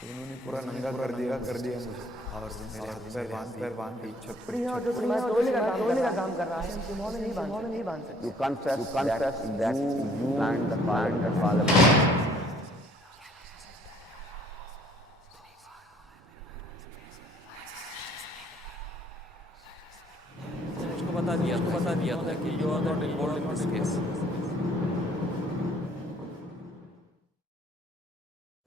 उन्होंने पूरा नंगा कर दिया मुझे और मेरे हाथ पैर बांध के छत पे तोड़ने का काम कर रहा है, सिमोन नहीं बांध सकते। You confess that you planned the father. उसको बता दिया था कि you are not involved in this case.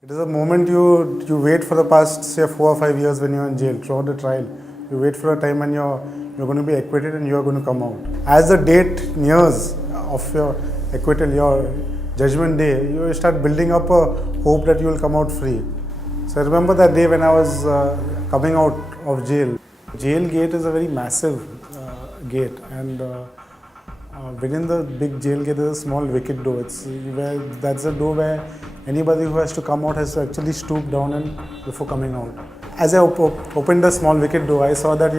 It is a moment you wait for the past, say, 4 or 5 years when you're in jail, throughout the trial. You wait for a time when you're going to be acquitted and you're going to come out. As the date nears of your acquittal, your judgment day, you start building up a hope that you will come out free. So I remember that day when I was coming out of jail. Jail gate is a very massive gate, and within the big jail gate there's a small wicket door. That's a door where anybody who has to come out has to actually stoop down and before coming out. As I opened the small wicket door, I saw that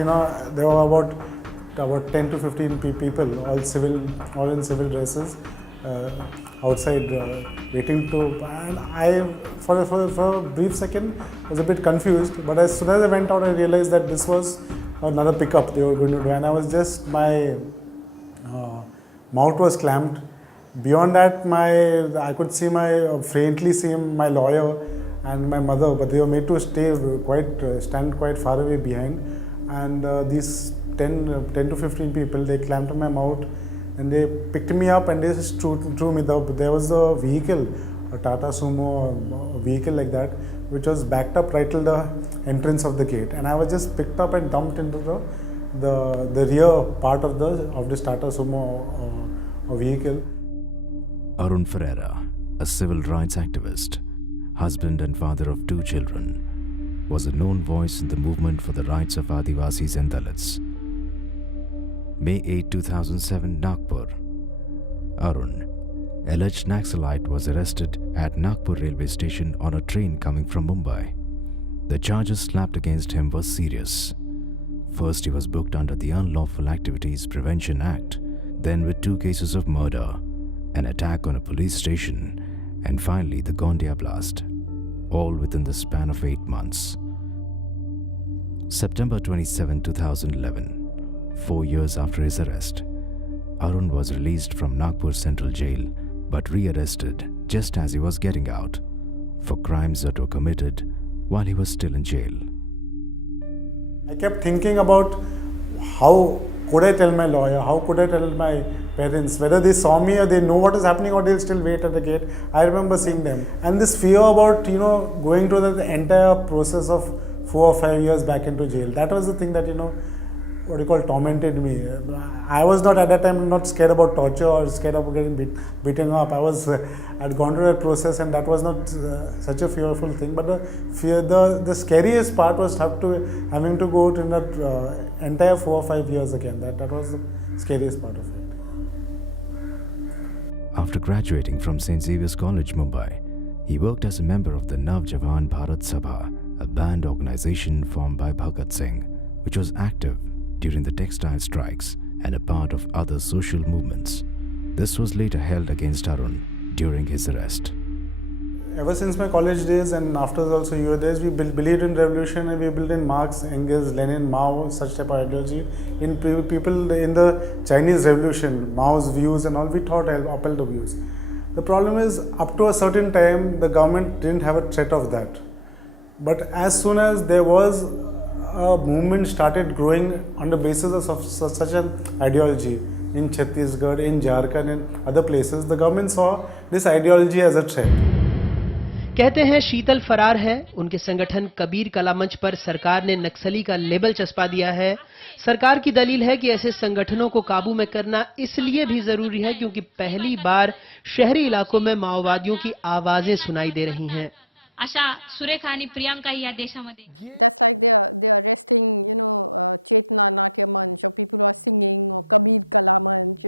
there were about 10 to 15 people, all in civil dresses, outside waiting to. And I, for a brief second, was a bit confused. But as soon as I went out, I realized that this was another pickup they were going to do, and I was just my mouth was clamped. Beyond that, I could faintly see my lawyer and my mother, but they were made to stand quite far away behind. And these 10 to 15 people, they clamped my mouth, and they picked me up and they just threw me. There was a vehicle, a Tata Sumo, a vehicle like that, which was backed up right till the entrance of the gate, and I was just picked up and dumped into the rear part of this Tata Sumo vehicle. Arun Ferreira, a civil rights activist, husband and father of 2 children, was a known voice in the movement for the rights of Adivasis and Dalits. May 8, 2007, Nagpur. Arun, alleged Naxalite, was arrested at Nagpur railway station on a train coming from Mumbai. The charges slapped against him were serious. First, he was booked under the Unlawful Activities Prevention Act, then with 2 cases of murder, an attack on a police station, and finally the Gondia blast, all within the span of 8 months. September 27, 2011, 4 years after his arrest, Arun was released from Nagpur Central Jail but re-arrested just as he was getting out for crimes that were committed while he was still in jail. I kept thinking about how could I tell my lawyer, how could I tell my parents, whether they saw me or they know what is happening or they'll still wait at the gate. I remember seeing them. And this fear about, going through the entire process of 4 or 5 years back into jail, that was the thing that, tormented me. I was not at that time not scared about torture or scared of getting beaten up. I'd gone through that process, and that was not such a fearful thing. But the scariest part was having to go to that entire 4 or 5 years again. That was the scariest part of it. After graduating from St. Xavier's College, Mumbai, he worked as a member of the Navjawan Bharat Sabha, a banned organization formed by Bhagat Singh, which was active during the textile strikes and a part of other social movements. This was later held against Arun during his arrest. Ever since my college days and after also your days, we believed in revolution, and we believed in Marx, Engels, Lenin, Mao, such type of ideology. In people in the Chinese Revolution, Mao's views and all, we thought upheld the views. The problem is, up to a certain time, the government didn't have a threat of that. But as soon as there was a movement started growing on the basis of such an ideology in Chhattisgarh, in Jharkhand, and other places, the government saw this ideology as a threat. कहते हैं शीतल फरार है। उनके संगठन कबीर कला मंच पर सरकार ने नक्सली का लेबल चस्पा दिया है। सरकार की दलील है कि ऐसे संगठनों को काबू में करना इसलिए भी जरूरी है क्योंकि पहली बार शहरी इलाकों में माओवादियों की आवाजें सुनाई दे रही हैं। अशा सुरेखा आणि प्रियांका या देशामध्ये That's like they are arresting, Chetna Natya Manch, or people who are singing, or Kabir Kala Manch,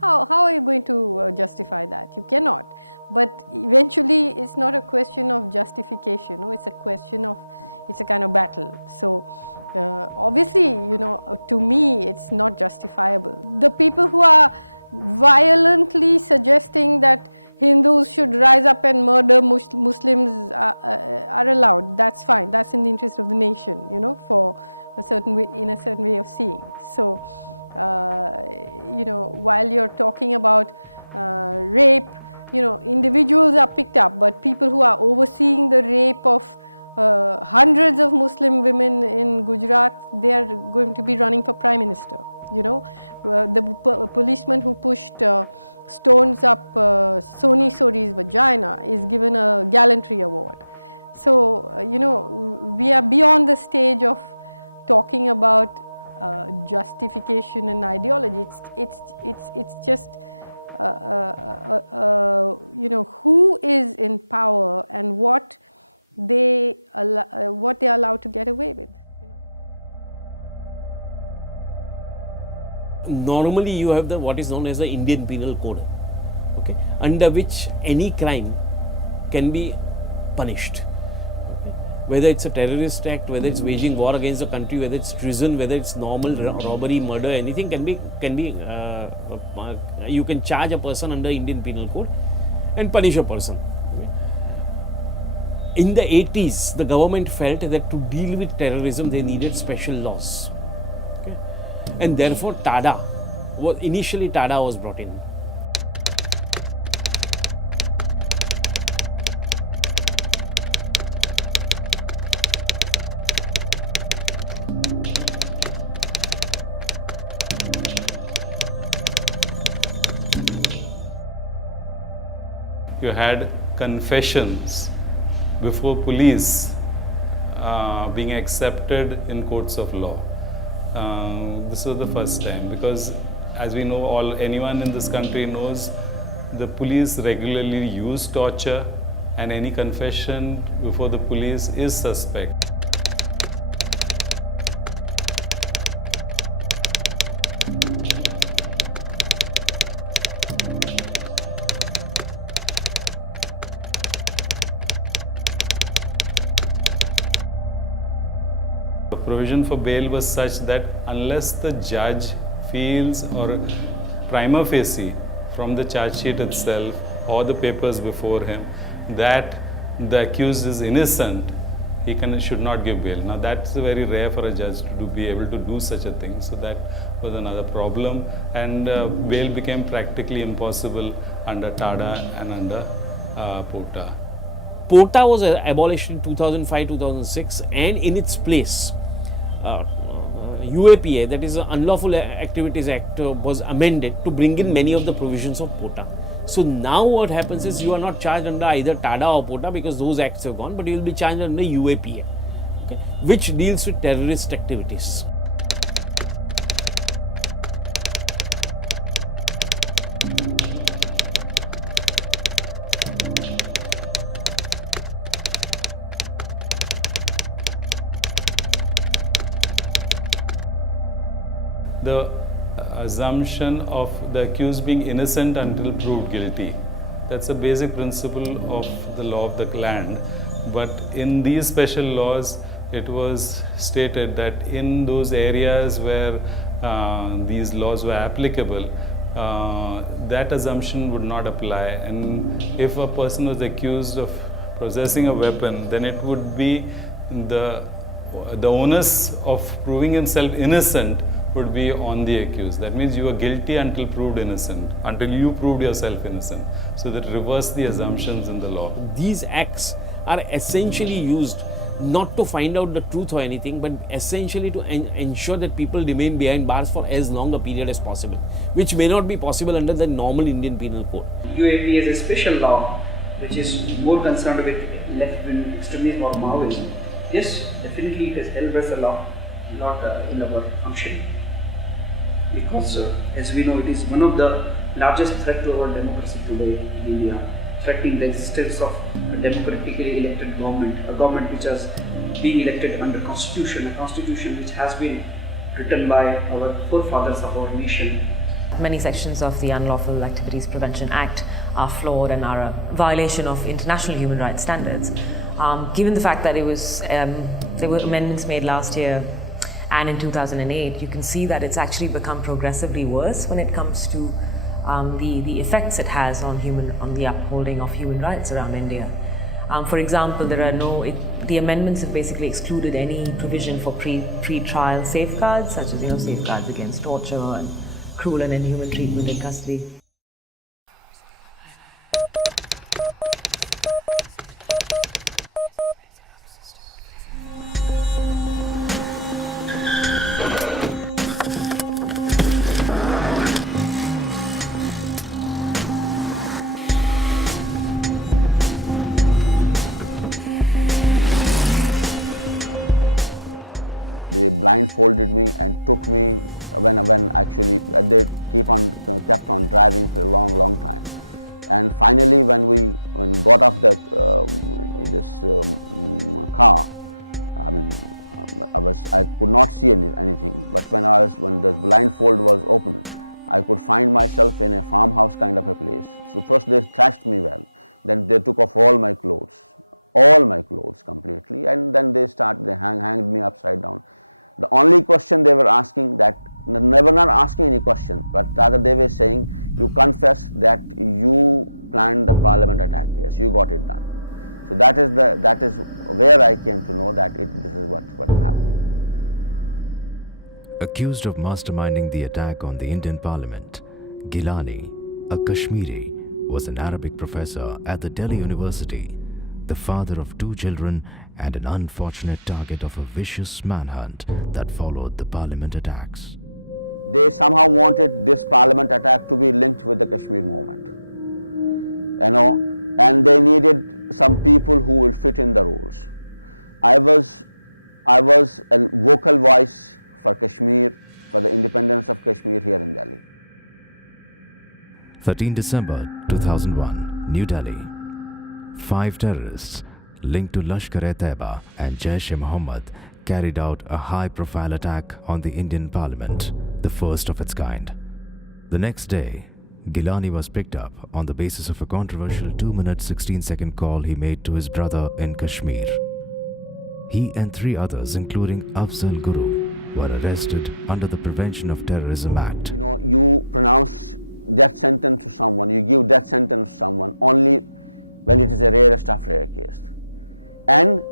How are you going to justify that? You cannot. But eventually, it's not a question of justification, it's a question of, it's a kind of battle. So, obviously, to me, it's not justifiable. The people who are violently suggesting that Hindus should rise up and murder Muslims are allowed. That's fine. That's in the interest of the nation, you know, for a certain way, in a certain way of seeing. So, you know, while you're talking about rape, you know, individuals are picked up, but people who are overseeing the rape of hundreds of Muslim women in Gujarat, they are going to be running for Prime Minister. You know, the policeman who pushed stones up Soni Sori's vagina is given a gallantry award. So, you know, we are beyond the stage of talking about justification and ideology. It's just you know, who is in power and what they are allowed to get away with. Normally you have what is known as the Indian Penal Code, okay, under which any crime can be punished. Okay. Whether it's a terrorist act, whether it's waging war against the country, whether it's treason, whether it's normal robbery, murder, anything can be you can charge a person under Indian Penal Code and punish a person. Okay. In the 80s, the government felt that to deal with terrorism they needed special laws. And therefore initially TADA was brought in. You had confessions before police being accepted in courts of law. This was the first time, because as we know, anyone in this country knows the police regularly use torture, and any confession before the police is suspect. The provision for bail was such that unless the judge feels, or prima facie from the charge sheet itself or the papers before him, that the accused is innocent, he should not give bail. Now that's very rare for a judge to be able to do such a thing. So that was another problem, and bail became practically impossible under TADA and under POTA. POTA was abolished in 2005-2006, and in its place UAPA, that is the Unlawful Activities Act, was amended to bring in many of the provisions of POTA. So now what happens is you are not charged under either TADA or POTA because those acts have gone, but you will be charged under UAPA, okay, which deals with terrorist activities. The assumption of the accused being innocent until proved guilty. That's a basic principle of the law of the land. But in these special laws, it was stated that in those areas where these laws were applicable, that assumption would not apply. And if a person was accused of possessing a weapon, then it would be the onus of proving himself innocent would be on the accused. That means you are guilty until proved innocent, until you proved yourself innocent. So that reverse the assumptions in the law. These acts are essentially used not to find out the truth or anything, but essentially to ensure that people remain behind bars for as long a period as possible, which may not be possible under the normal Indian Penal Code. UAP is a special law which is more concerned with left-wing extremism or Maoism. Yes, definitely it has helped us a lot, in our function. Because as we know, it is one of the largest threat to our democracy today in India, threatening the existence of a democratically elected government, a government which has been elected under constitution, a constitution which has been written by our forefathers of our nation. Many sections of the Unlawful Activities Prevention Act are flawed and are a violation of international human rights standards. Given the fact that there were amendments made last year and in 2008, you can see that it's actually become progressively worse when it comes to the effects it has on the upholding of human rights around India. For example, the amendments have basically excluded any provision for pre-trial safeguards, such as safeguards against torture and cruel and inhuman treatment in custody. They blindfolded me and took me when actually they kept on driving for a long time, and finally when got off the car, I could not see anything, but when the blindfold was open, I could find myself in a farmhouse kind of a place. So first they thrashed me well, then they took off all my clothes completely, and then they hanged me upside down. The only question they were asking, that they were not asking any question, but rather they were saying, you confess that you planned the parliament attack. Yes, you got it done. So that is where I came to know that this is what is happening. Accused of masterminding the attack on the Indian Parliament, Gilani, a Kashmiri, was an Arabic professor at the Delhi University, the father of 2 children and an unfortunate target of a vicious manhunt that followed the parliament attacks. They somehow wanted this parliament attack to be linked with the Kashmir movement, and they needed some people who will fit in the roles. I was a vocal voice for Kashmir, for the independence of Kashmir here in Delhi. 13 December 2001, New Delhi. 5 terrorists linked to Lashkar-e-Taiba and Jaish-e-Mohammed carried out a high-profile attack on the Indian Parliament, the first of its kind. The next day, Gilani was picked up on the basis of a controversial 2-minute 16-second call he made to his brother in Kashmir. He and 3 others, including Afzal Guru, were arrested under the Prevention of Terrorism Act. You pronounce death sentence to someone, you give death sentence to someone only when it is a rarest of rare case. And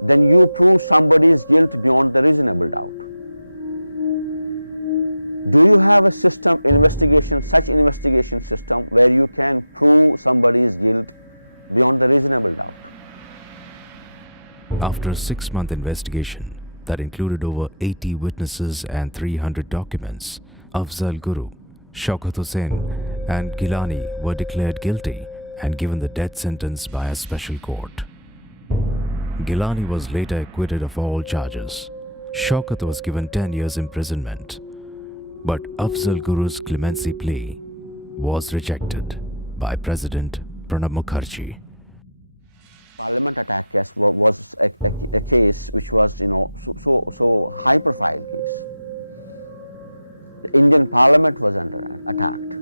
then you prove somebody's guilt beyond the reasonable doubt. Do you have a system, such investigation system, where you can prove somebody's guilt beyond the reasonable doubt? After a 6-month investigation that included over 80 witnesses and 300 documents, Afzal Guru, Shaukat Hussain and Gilani were declared guilty and given the death sentence by a special court. Gilani was later acquitted of all charges. Shaukat was given 10 years imprisonment, but Afzal Guru's clemency plea was rejected by President Pranab Mukherjee. Parliament attack case was a case which was, so high-profile case. The Indian Parliament was attacked.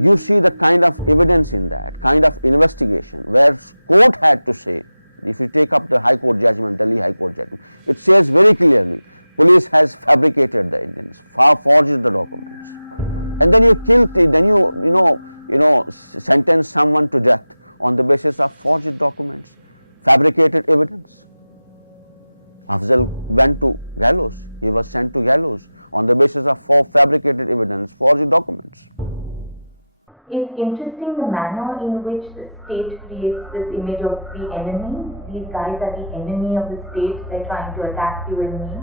You see the kind of evidence in that, kind of investigation, where court had to say, if you take up the High Court judgment, Delhi High Court judgment, it says very clearly, police has fabricated the evidence, forged the documents, and then you killed, then you sentence someone to death on the basis of forged documents, fabricated evidence. Afzal went to gallows. He was sent to gallows on the basis of fabricated evidence, forged documents. It's interesting the manner in which the state creates this image of the enemy. These guys are the enemy of the state, they're trying to attack you and me.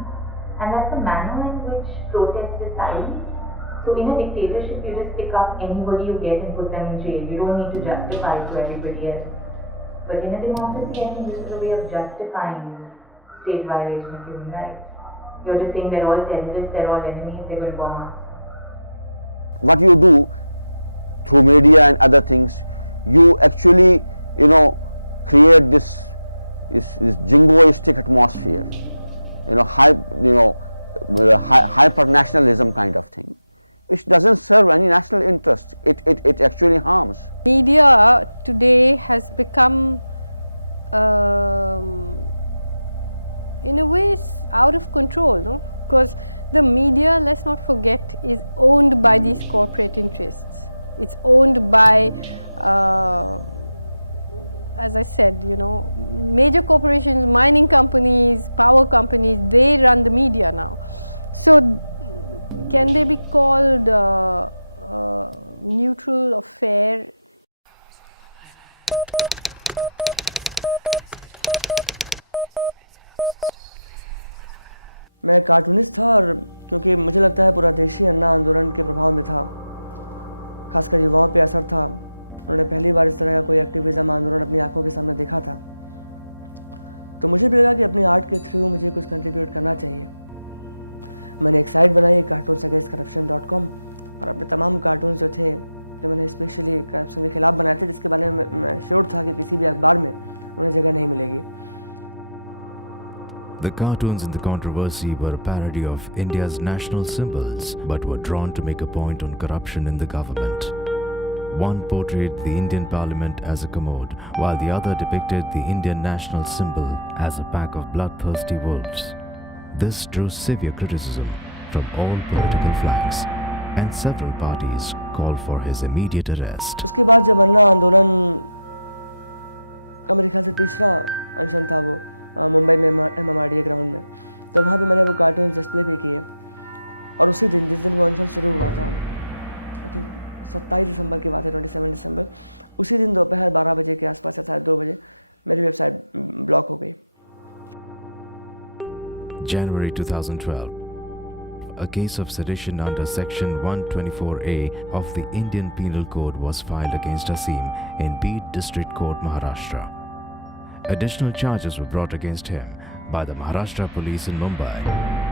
And that's a manner in which protest is silenced. So in a dictatorship, you just pick up anybody you get and put them in jail. You don't need to justify to everybody else. But in a democracy, I think this is a way of justifying state violation of human rights. You're just saying they're all terrorists, they're all enemies, they're going to bomb us. What you do through media and other things, you actually, create this jingoistic atmosphere, hyper-nationalism kind of thing, which doesn't serve any national interest. It actually harms. Media today has become, in a way, out of control, no? because the media, let's not forget, is owned by these corporate interests. It's owned by, as I said, you know, major corporations, mining companies, power companies, they run the media now. So can they be called neutral or fair? मैं cartoonist था, और क्योंकि मुझे लगता है पूरा देश ही अन्ना आंदोलन के प्रभाव में था, खासकर युवाओं पे असर था। उन्होंने पहली बार इस तरह का कोई एक्टिविज़म आंदोलन अपनी आंखों के सामने देखा था, तो मुझे भी लगा कि अपनी आर्ट के थ्रू मुझे कुछ कंट्रीब्यूट करना चाहिए। मैंने एक साइट बनाई cartoonsagainstcorruption.com, और अपने तमाम कार्टून जो थे, जो मैंने स्पेशली करप्शन के खिलाफ बनाए थे, जिसके बारे में मैं श्योर था कि किसी भी अखबार में उन्हें जगह नहीं मिलेगी। The cartoons in the controversy were a parody of India's national symbols, but were drawn to make a point on corruption in the government. One portrayed the Indian Parliament as a commode, while the other depicted the Indian national symbol as a pack of bloodthirsty wolves. This drew severe criticism from all political flanks, and several parties called for his immediate arrest. उसके बाद जब अन्ना आंदोलन का मेरे ख्याल से तीसरा अनशन था, वो मुंबई में MMRDA ग्राउंड में, तो वहाँ पे मैंने वो कार्टून डिस्प्ले भी किए। और उसी दिन, जिस दिन वो अनशन शुरू हुआ था, आई थिंक 27 दिसंबर की बात है, 27 दिसंबर, उसी दिन दोपहर 12 बजे के आसपास या शायद 2 बजे मेरी वेबसाइट ब्लॉक हो गई। January 2012, a case of sedition under Section 124A of the Indian Penal Code was filed against Asim in Beed District Court, Maharashtra. Additional charges were brought against him by the Maharashtra police in Mumbai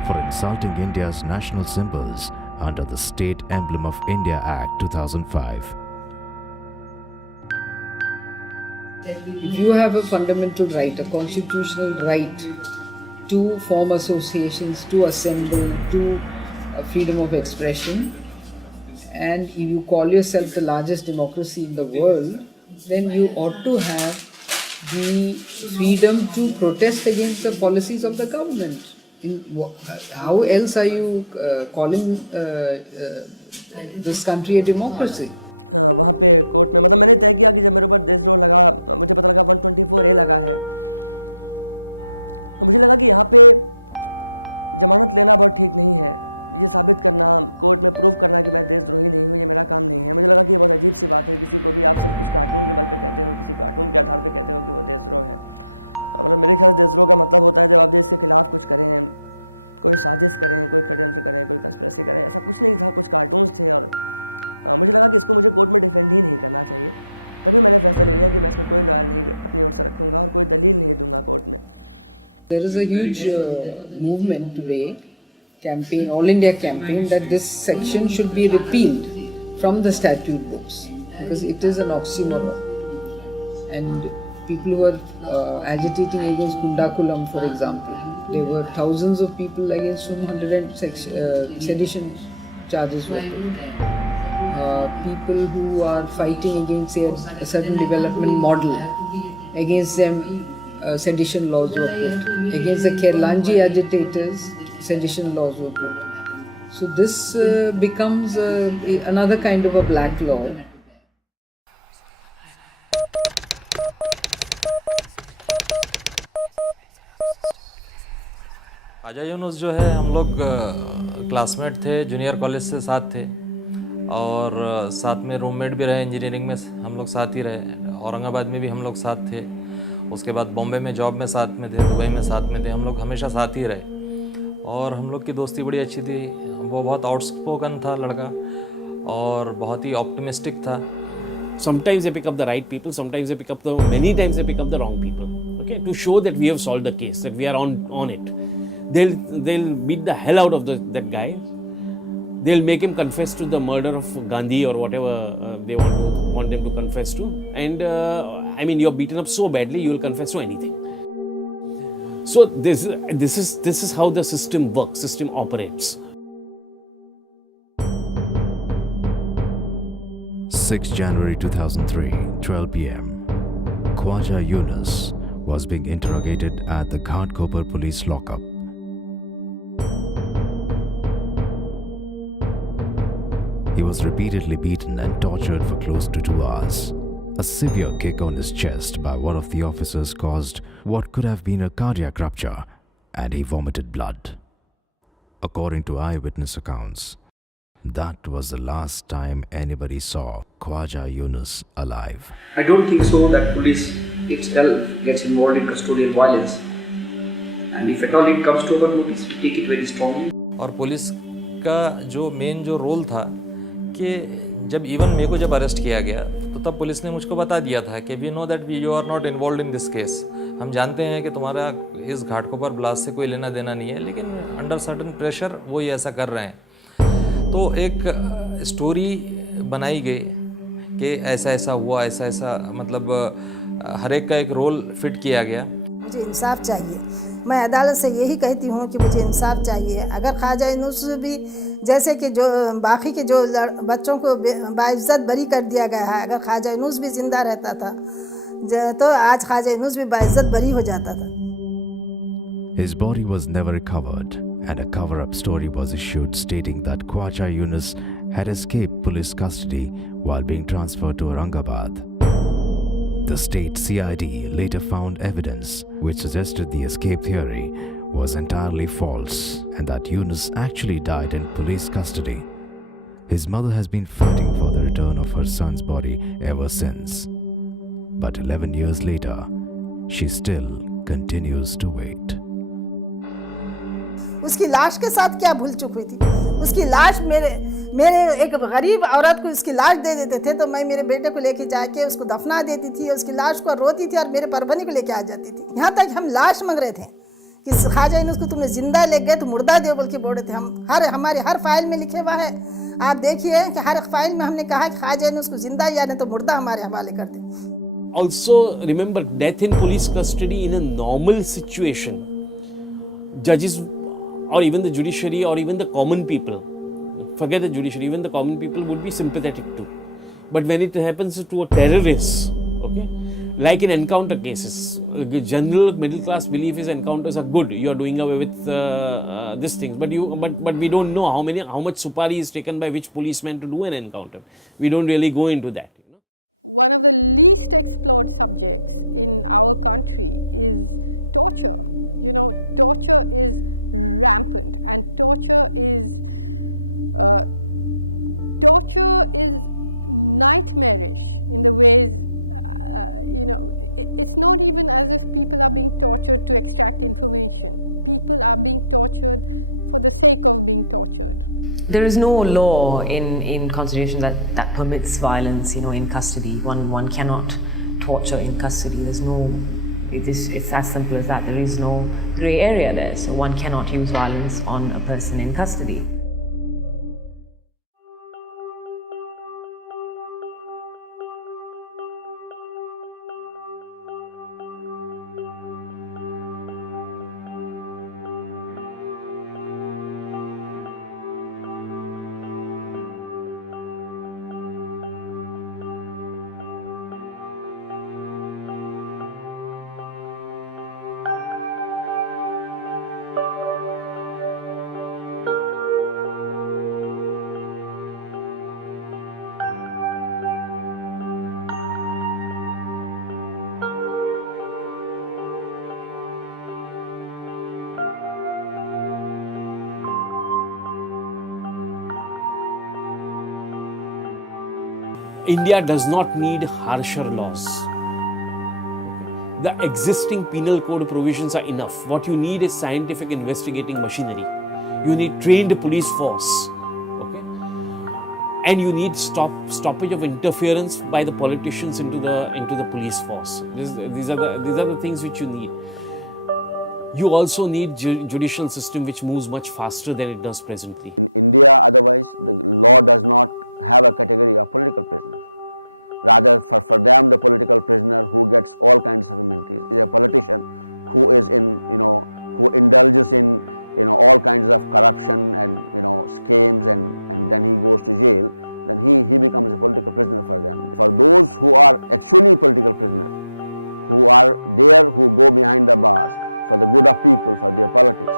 for insulting India's national symbols under the State Emblem of India Act 2005. If you have a fundamental right, a constitutional right to form associations, to assemble, to freedom of expression, and if you call yourself the largest democracy in the world, then you ought to have the freedom to protest against the policies of the government. How else are you calling this country a democracy? वहाँ पे court में, मतलब मैंने तय किया कि जब मेरे ऊपर देशद्रोह लगा, मुझे पता लगा 124A लगा है, तो मुझे लगा कि यहाँ पे जमानत लेना बहुत ठीक नहीं है। ये साबित करना, कोर्ट में प्रूफ करना कि मैं देशद्रोही नहीं हूँ, ये मेरा काम नहीं है। मुझे लगा कि ये बहुत अजीब सी बात है, किसी को भी आप सिर्फ कुछ कार्टून के बल पे कहते हो, किसी कार्टून के आधार पे कहते हो कि वो देशद्रोह है। मतलब मेरे ख्याल से देशद्रोह का मतलब होता है जब आप देश के खिलाफ कुछ करें, कोई साजिश करें, कोई षड्यंत्र करें, कोई कंस्पिरेसी करें। ऐसा कुछ नहीं था, कुछ कार्टून्स थे, और मुझे लगा कि इसको मुझे कोर्ट में डिफेंड ही नहीं करना चाहिए। तभी मैंने फैसला ले लिया कि मैं इसमें कोई लॉयर नहीं अपनी ओर से रखूँगा और कोई दलील नहीं दूंगा कोर्ट में। There is a huge movement today, campaign, all India campaign, that this section should be repealed from the statute books because it is an oxymoron. And people who are agitating against Kundakulam, for example, there were thousands of people against whom 100 sedition charges were put. People who are fighting against, say, a certain development model, against them sedition laws were put. Against the Kerlanji agitators, sedition laws were put. So this becomes another kind of a black law. आजा यूनुस जो है, हम लोग classmate थे, junior college से साथ थे और साथ में रूममेट भी रहे। इंजीनियरिंग में हम लोग साथ ही रहे, औरंगाबाद में भी हम लोग साथ थे, उसके बाद बॉम्बे में जॉब में साथ में थे, दुबई में साथ में थे। हम लोग हमेशा साथ ही रहे और हम लोग की दोस्ती बड़ी अच्छी थी। वो बहुत आउटस्पोकन था लड़का और बहुत ही ऑप्टिमिस्टिक था। Sometimes they pick up the right people, sometimes they pick up many times they pick up the wrong people. Okay, to show that we have solved the case, that we are on it. They'll beat the hell out of that guy. They'll make him confess to the murder of Gandhi or whatever they want them to confess to. And I mean, you're beaten up so badly, you will confess to anything. So this is how the system works, system operates. 6 January 2003, 12 p.m. Khwaja Yunus was being interrogated at the Ghatkopar police lockup. was repeatedly beaten and tortured for close to 2 hours. A severe kick on his chest by one of the officers caused what could have been a cardiac rupture, and he vomited blood. According to eyewitness accounts, that was the last time anybody saw Khwaja Yunus alive. I don't think so that police itself gets involved in custodial violence, and if at all it comes to our notice, we take it very strongly. और police का जो main जो role था कि जब even मेरे को जब अरेस्ट किया गया तो तब पुलिस ने मुझको बता दिया था कि we know that you are not involve in this case, हम जानते हैं कि तुम्हारा इस घाटकोपर ब्लास्ट से कोई लेना देना नहीं है, लेकिन अंडर सर्टन प्रेशर वो ये ऐसा कर रहे हैं। तो एक स्टोरी बनाई गई कि ऐसा ऐसा हुआ, ऐसा ऐसा, मतलब हर एक का एक रोल फिट किया गया। मुझे इंसाफ चाहिए, मैं अदालत से यही कहती हूँ कि मुझे इंसाफ चाहिए। अगर ख्वाजा यूनुस भी जैसे कि जो बाकी के जो बच्चों को बाइज्जत बरी कर दिया गया है, अगर ख्वाजा यूनुस भी जिंदा रहता था तो आज ख्वाजा यूनुस भी बाइज्जत बरी हो जाता था। His body was never recovered, and a cover-up story was issued stating that Khwaja Yunus had escaped police custody while being transferred to Aurangabad. The state CID later found evidence which suggested the escape theory was entirely false and that Yunus actually died in police custody. His mother has been fighting for the return of her son's body ever since. But 11 years later, she still continues to wait. उसकी लाश के साथ क्या भूल चुक हुई थी? उसकी लाश मेरे एक गरीब औरत को उसकी लाश दे देते थे तो मैं मेरे बेटे को लेके जाके उसको दफना देती थी, उसकी लाश को रोती थी और मेरे परभनी को लेके आ जाती थी। यहाँ तक हम लाश मांग रहे थे कि ख्वाजा यूनुस को तुमने जिंदा ले गए तो मुर्दा दे बोल के बोल रहे थे। हम हमारे हर फाइल में लिखे हुआ है, आप देखिए कि हर फाइल में हमने कहा कि ख्वाजा यूनुस को जिंदा या नहीं तो मुर्दा हमारे हवाले कर दे। Also remember, death in police custody in a normal situation, judges or even the judiciary or even the common people, forget the judiciary, even the common people would be sympathetic to. But when it happens to a terrorist, okay, like in encounter cases, general middle class belief is encounters are good, you are doing away with these things, but we don't know how much supari is taken by which policeman to do an encounter. We don't really go into that. One of the least explored subjects in our country is torture. You know, torture is rampant, and torture is nightmarish in the ways, it's not even as if people are being tortured to extract information. People are being tortured for the sake of being tortured. There is no law in constitution that permits violence, in custody. One cannot torture in custody. There's no. It's as simple as that. There is no grey area there, so one cannot use violence on a person in custody. India does not need harsher laws. The existing penal code provisions are enough. What you need is scientific investigating machinery. You need trained police force, okay? And you need stoppage of interference by the politicians into the police force. These are the things which you need. You also need judicial system which moves much faster than it does presently. In India, otherwise, the law does not have a category of political prisoner. Rather, for them, the political prisoner who gets all kinds of immunities is a politician who is who indulges in all kinds of corruption and schemes, and then he goes to jail. Then he becomes a political prisoner for them. For those who are actually political prisoners, who are there, who go behind the bars for the good of people, for their politics,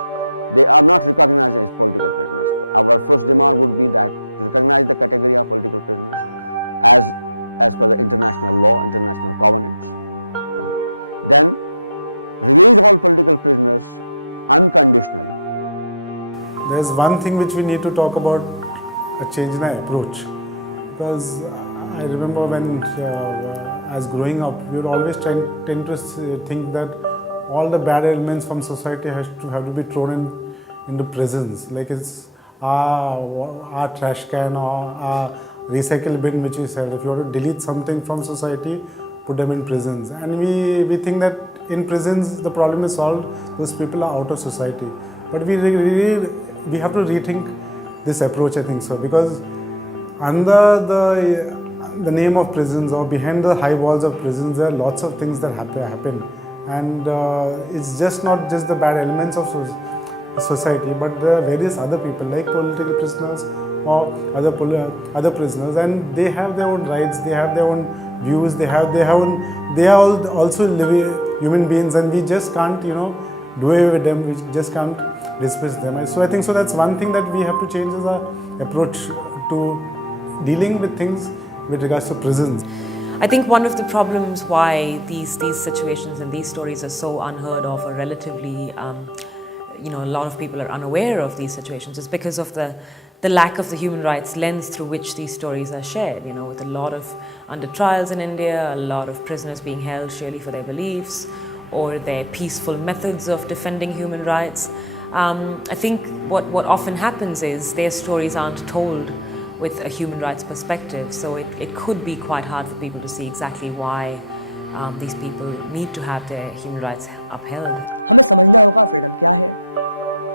they are not recognized as political prisoners. Our first demand would be that recognize the category of political prisoners as per the international law, international covenants. Then release all political prisoners unconditionally. There's one thing which we need to talk about, a change in our approach. Because I remember when, as growing up, we would always tend to think that all the bad elements from society have to be thrown into prisons. Like it's our trash can or our recycle bin, which we said. If you want to delete something from society, put them in prisons. And we think that in prisons the problem is solved, those people are out of society. But we have to rethink this approach, I think so, because under the name of prisons or behind the high walls of prisons, there are lots of things that happen. And it's just not just the bad elements of society, but there are various other people like political prisoners or other prisoners, and they have their own rights, they have their own views, they are also living human beings, and we just can't do away with them, we just can't dismiss them. So I think so that's one thing that we have to change as our approach to dealing with things with regards to prisons. I think one of the problems why these situations and these stories are so unheard of, or relatively, a lot of people are unaware of these situations, is because of the lack of the human rights lens through which these stories are shared. With a lot of under trials in India, a lot of prisoners being held surely for their beliefs or their peaceful methods of defending human rights. I think what often happens is their stories aren't told with a human rights perspective, so it could be quite hard for people to see exactly why these people need to have their human rights upheld. हमें समझना होगा freedom क्या है,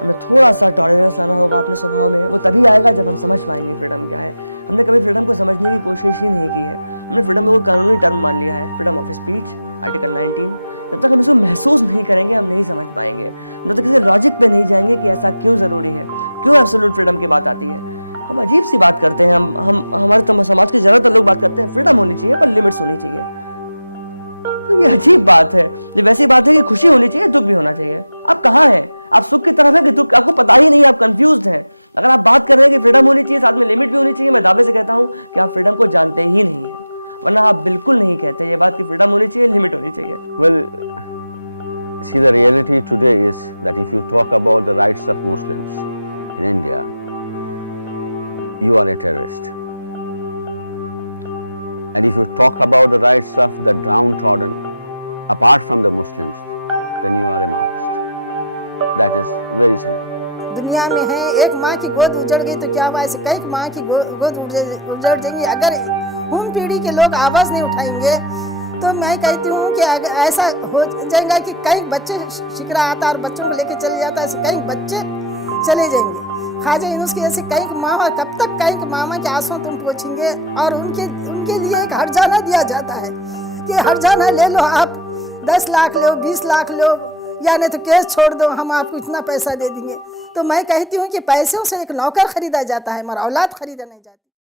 हमें थोड़ा सा tolerance लाना होगा अपने स्वभाव में, वो तभी आएगा जब हम समझ पाएंगे फ्रीडम क्या है। हमने कभी फ्रीडम को समझने की कोशिश ही नहीं की है, हमने फ्रीडम को कानूनी टर्म मान लिया है, फ्रीडम ऑफ स्पीच आर्टिकल 19। जब तक हम इसको महसूस नहीं करेंगे हम नहीं समझ पाएंगे, जब तक इसे लॉजिक पे नहीं जाएंगे कि ऐसा क्यों ज़रूरी है, क्यों एब्सोल्यूट फ्रीडम की बात आती है। हम अजीब सी बात करते हैं, हम हमारे समाज के ज़्यादातर लोग बात करते हैं फ्रीडम होनी चाहिए पर लिमिट्स होनी चाहिए। तो ये अजीब बात है, ये वैसी बात है कि खुशी होनी चाहिए, दुख भी होना चाहिए। आप कहाँ हैं? आप सुख की तरफ है कि दुख? आपको पता ही नहीं, आप कंफ्यूज्ड हैं। अगर आप बात कर रहे हैं कि फ्रीडम होनी चाहिए, साथ में लिमिट भी होनी चाहिए, मैं दावे से कहता हूँ कि आप फ्रीडम को जानते ही नहीं हैं, वरना आप बिल्कुल नहीं कहते ये बात कि फ्रीडम होनी चाहिए, लिमिट होनी चाहिए। Well, see, the reality today is that if you talk about the rights of Muslims in India, you are a terrorist. And if you talk about the rights of the downtrodden, apart from the Muslims, then you are a Maoist. That is very simple. दुनिया में है, एक माँ की गोद उजड़ गई तो क्या हुआ, ऐसे कई माँ की गोद उजड़ जाएंगी। अगर हम पीढ़ी के लोग आवाज़ नहीं उठाएंगे तो मैं कहती हूँ कि ऐसा हो जाएगा कि कई बच्चे शिकरा आता और बच्चों को लेके चले जाता, ऐसे कई बच्चे चले जाएंगे। ख्वाजा यूनुस के जैसे कई माँ, कब तक कई मामा के आंसू तुम पोछेंगे। और उनके लिए एक हर्जाना दिया जाता है कि हर्जाना ले लो, आप 10 लाख लो, 20 लाख लो, या नहीं तो केस छोड़ दो, हम आपको इतना पैसा दे देंगे। तो मैं कहती हूँ कि पैसों से एक नौकर खरीदा जाता है, मगर औलाद खरीदा नहीं जाती।